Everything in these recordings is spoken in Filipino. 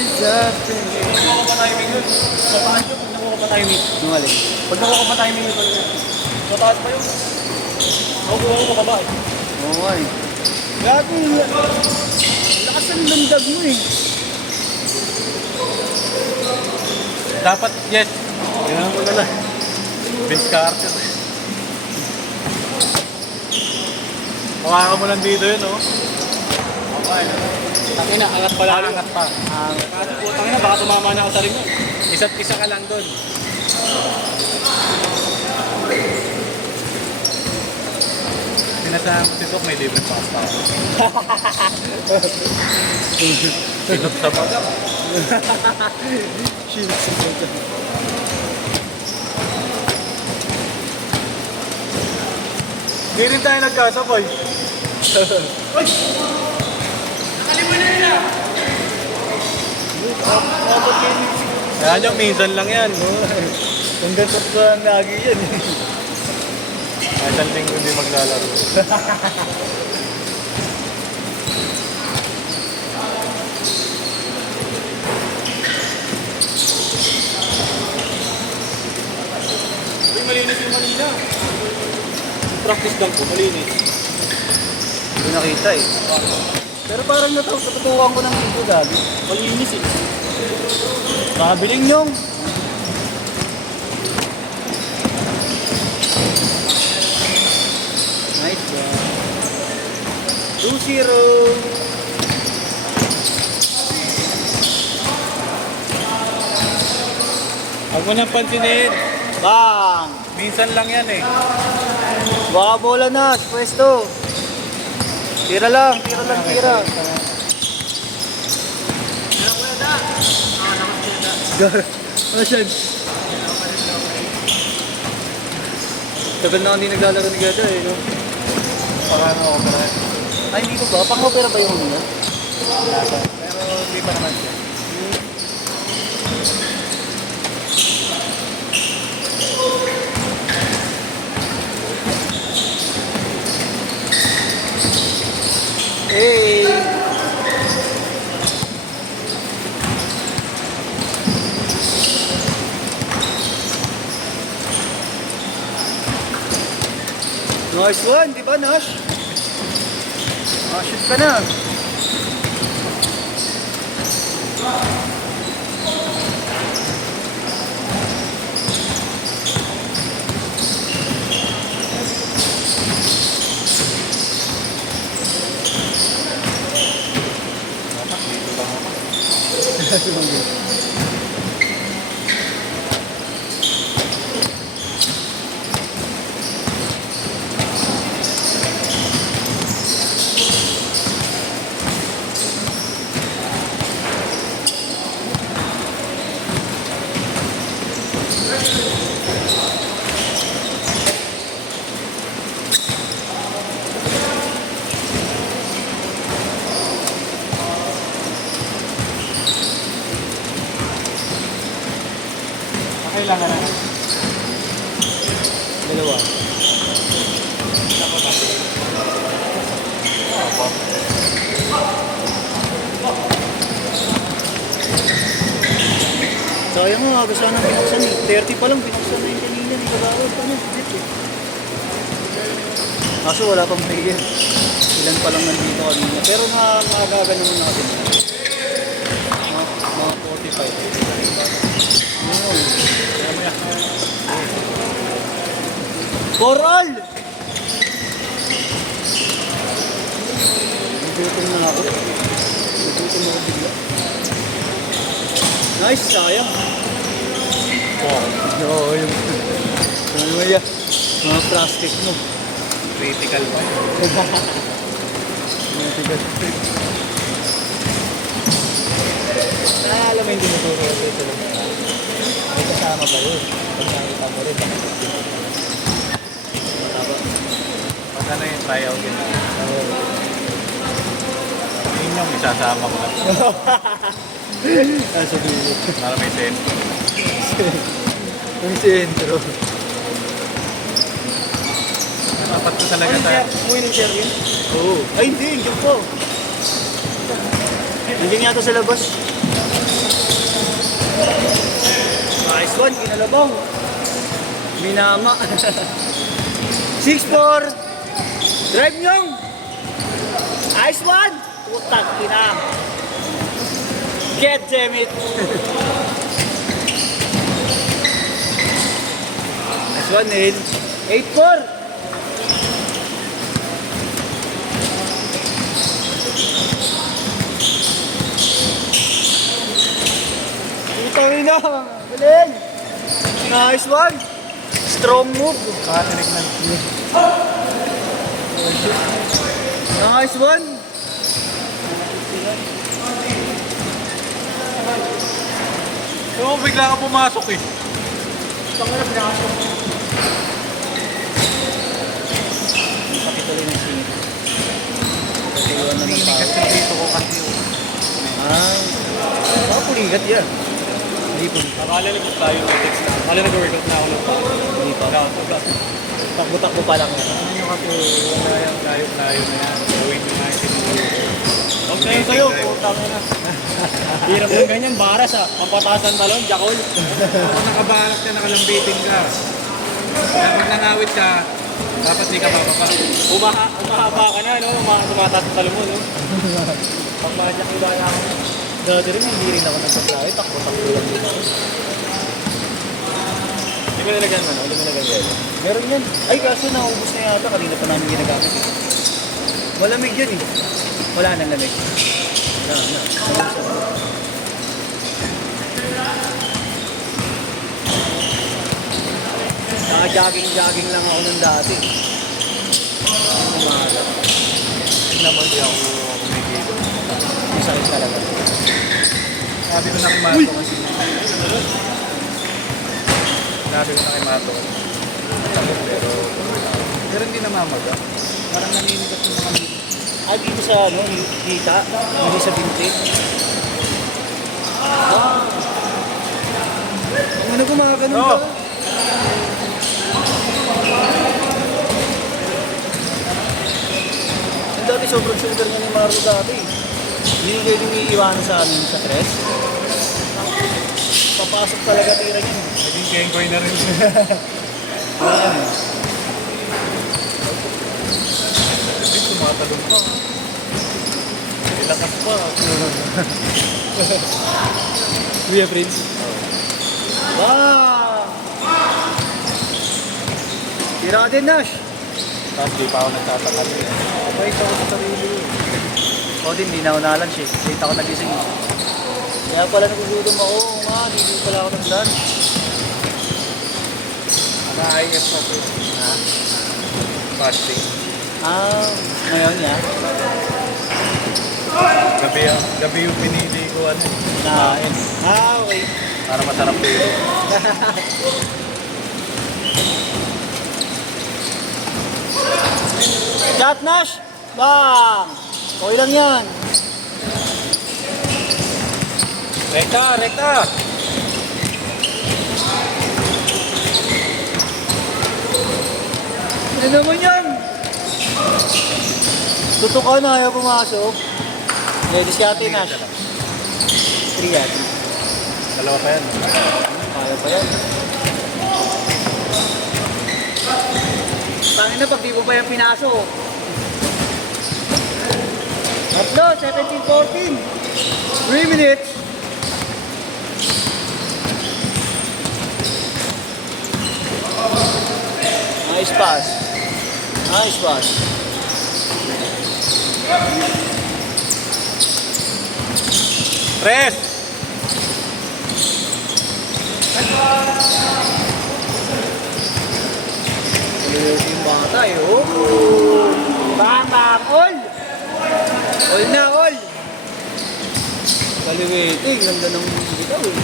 is happening. Pag nakuha pa timing yun. Sa taas yun, pag nakuha pa timing. Nung alin? Pag nakuha pa timing yun, sa taas pa yun. Nakuha ko pa ba eh. Oo nga eh. Gago, lakas ang lundag mo eh. Dapat, yes. Ganyan mo na lang. Vince Carter. Hawakan mo lang dito yun, oh. Okay. Tangina, angat pa lang. Angat pa. Tangina, baka tumama na ako sa rin mo. Isa't isa ka lang doon. Pinasama si Tok, may libre pasta ako. Sinot sa baga. Shit, sa baga. Hindi rin tayo nagkasabay. Uy! Nakalimunan na! Yan yung minsan lang yan. Hanggang tatlo ang lagi yan eh. Ay, isang linggo hindi maglalaro. Uy, malinis yung Manila. Practice lang po, malinis. Hindi ko nakita eh. Pero parang natutukan ko ng dito gabi. Malinis eh. Mabiling nyong. Nice one. 2-0. Huwag mo nang pansinin. Bang! Minsan lang yan eh. Baka bola na, pwesto. Tira lang, tira lang, tira. Ano siya? Tagal na hindi naglalaro ni Gada eh, no? Parang opera. Ay, hindi ko ba? Pang-opera ba yung ano? Pero hindi pa naman siya. Hey! Nice one, di ba Nash? Shoot ka na. Kailangan na. Dalawa. Sayang nga, gusto na binuksan eh. 30 pa lang, binuksan na yung kanina. Hindi nagawal pa niya. Kaso wala pang player. Ilan pa lang nandito kanina. Pero nakagaga naman natin. Mga 45. Coral! Nagutom na ako. Nagutom ako bigla. Nice, sayang. Wow. Oo, yung... Ano mo yan? Mga plastic mo. Critical ba? Alam mo hindi naturo ko ito lang. May kasama ba yun? Pag nakita mo rin. Pag ano yung tryout yun. Yun yung isasama ko lang. Sa dulo. Para may sense. Ang sentro. Dapat ko talaga tayo. Winning share yun? Oo. Ay hindi, hindi po. Nandiyan yata sa labas. Nice one, kinalabaw. Minama. 6-4. Drive nyong. Nice one. Putak, kinam. Get damn it. Nice one, Neil. 8-4. Putangin na. Galing. Nice one. Strong move. Tinignan. Nice one. So, bigla ka pumasok eh. Pangarap na ako. Pakituloy ng singit. Pakituloy na ng tao. dito ko kasi yung... Ay. Baka puligat yan. Hindi po. Makalalikot tayo ng text na. Kala nag-workout na ako ng Hindi pa. Takbo-takbo pa lang. Ano kasi wala yung layo-layo na yan. Gawin yung mga huwag na yun sa'yo. Putang na. Hirap ng ganyan. Baras ah. Pampatasan talon. Jakol. Kung nakabalak ka, nakalambitin ka. Kaya pag nangawit ka, dapat di ka mapapa. Umahaba ka na, no? Tumataas ang talon mo, no? Pag madyak iba na ako. Dati rin, hindi rin ako nagsasabi. Takbo-takbo lang din ako. Hindi mo nilagyan mo, no? Hindi mo nilagyan yelo. Meron yan. Ay, kaso naubos na yata. Kanina pa namin ginagamit. Malamig yan eh. Wala nang lamig. Wala na. Naka-jogging lang ako nung dati. Umaga. Hindi naman di ako kumikito. Masakit talaga. Sabi ko na kay Mato kasi. Sabi ko na kay Mato. Pero hindi namamaga. Parang naninigas yung mga meat. Ah, dito sa ano, kita. Hindi sa binti. Ah. Ang ano gumaganon No. ka? Ang dati sobrang sugar niya ni Marlo dati. Hindi niya pwedeng iiwanan sa amin sa tres. Papasok talaga tira niya. Naging kengkoy na rin. Ayan. Hindi, tumatalong pa. Ilakas pa. Kuya Prince. Wow! Tira din, Nash. Tapos di pa ako nagtatakal. Mabait ako sa sarili. O din, hindi na ako na-lunch eh. Late ako nagising. Kaya pala nagugutom ako. Oo nga, hindi pala ako nag-lunch. Naka-IF na to. Ha? Fasting. Ah, ngayon yan. Gabi yung pinili ko ano. Nain. Ah, okay. Para masarap pili. Shot, Nash! Bang! Okay lang yan. Rekta! Rekta! Ano naman yan? Tutok ka na, ayaw pumasok. Okay, diskarte, Nash. 3 yan. Dalawa pa yan. Kaya pa yan. Tangin na pag di mo pa yan pinasok. Tatlo, 17-14. 3 minutes. Nice pass. Nice pass. Tres! Yung bata eh, oh. Bang, bang, all. All na, all. Kaliwiting, ganda ng bitaw eh.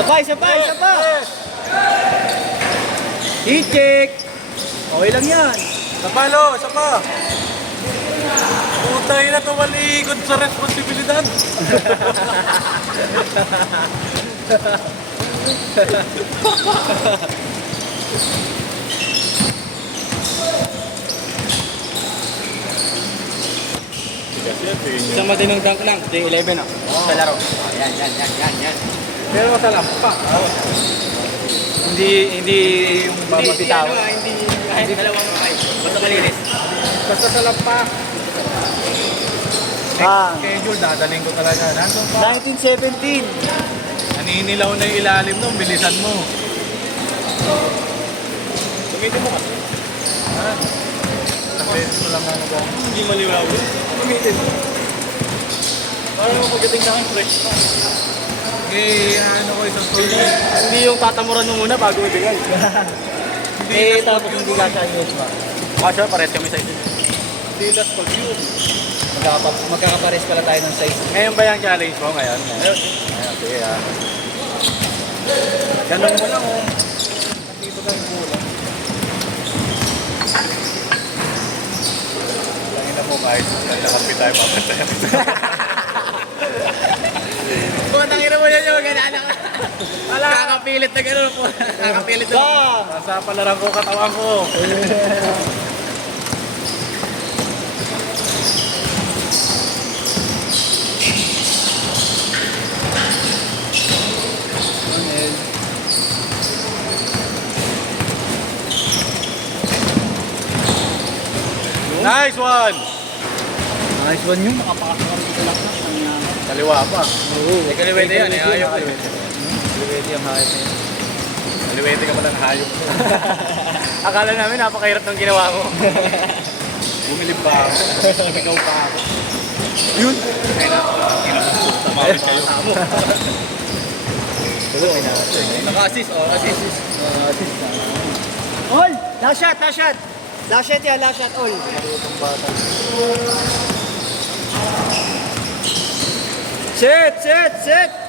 Sabay, sabay, sabay. Check. Okay lang yan. Sapalo! Sapa! Putay na tumalikod sa responsibilidad. Isang matinong dunk lang, J11 ah. Sa laro. Yan. Pero sa lampa. Hindi yung mababitaw. Hindi kahit dalawang ay. Basta malinis. Basta sa lampa. Ah, Schedule, dadaling ko talaga. Nandun pa. 1917. Naninilaw na yung ilalim nun, bilisan mo. Gamitin mo kasi. Sa beses mo lang ano ba? Hindi maliwaw yun. Gamitin mo. Para naman pagdating sa akin, fresh pa. Ano ko isang tuloy. Hindi yung tatamuran mo muna bago ibigay. Tapos hindi ka sa US ba? Kasi pares kami sa ito. Hindi last pag yun. Magkakapares pala tayo ng size. Ngayon ba yung challenge mo ngayon? Ayun, sige ah. Ganun mo lang oh. Dito tayo kulang. Tangina mo kahit nakakampi tayo papantayan. Kung tangina mo yan yung ganaan ka. Kakapilit na gano'n po. Kakapilit na. Nasa palaran ko katawan ko. Nice one! Nice one yun. Nakapakasok kami dito lang. Kaliwa pa. Oo. Kaliwete yan eh, ayaw ko eh. Kaliwete yung hayop na yun. Kaliwete ka pala ng hayop ko. Akala namin napakahirap ng ginawa mo. Bumilib pa ako. Ikaw pa ako. Yun! Tamawin kayo. Naka-assist, oh, assist. All! Last shot, last shot! Last shot yan, last shot, all. Set!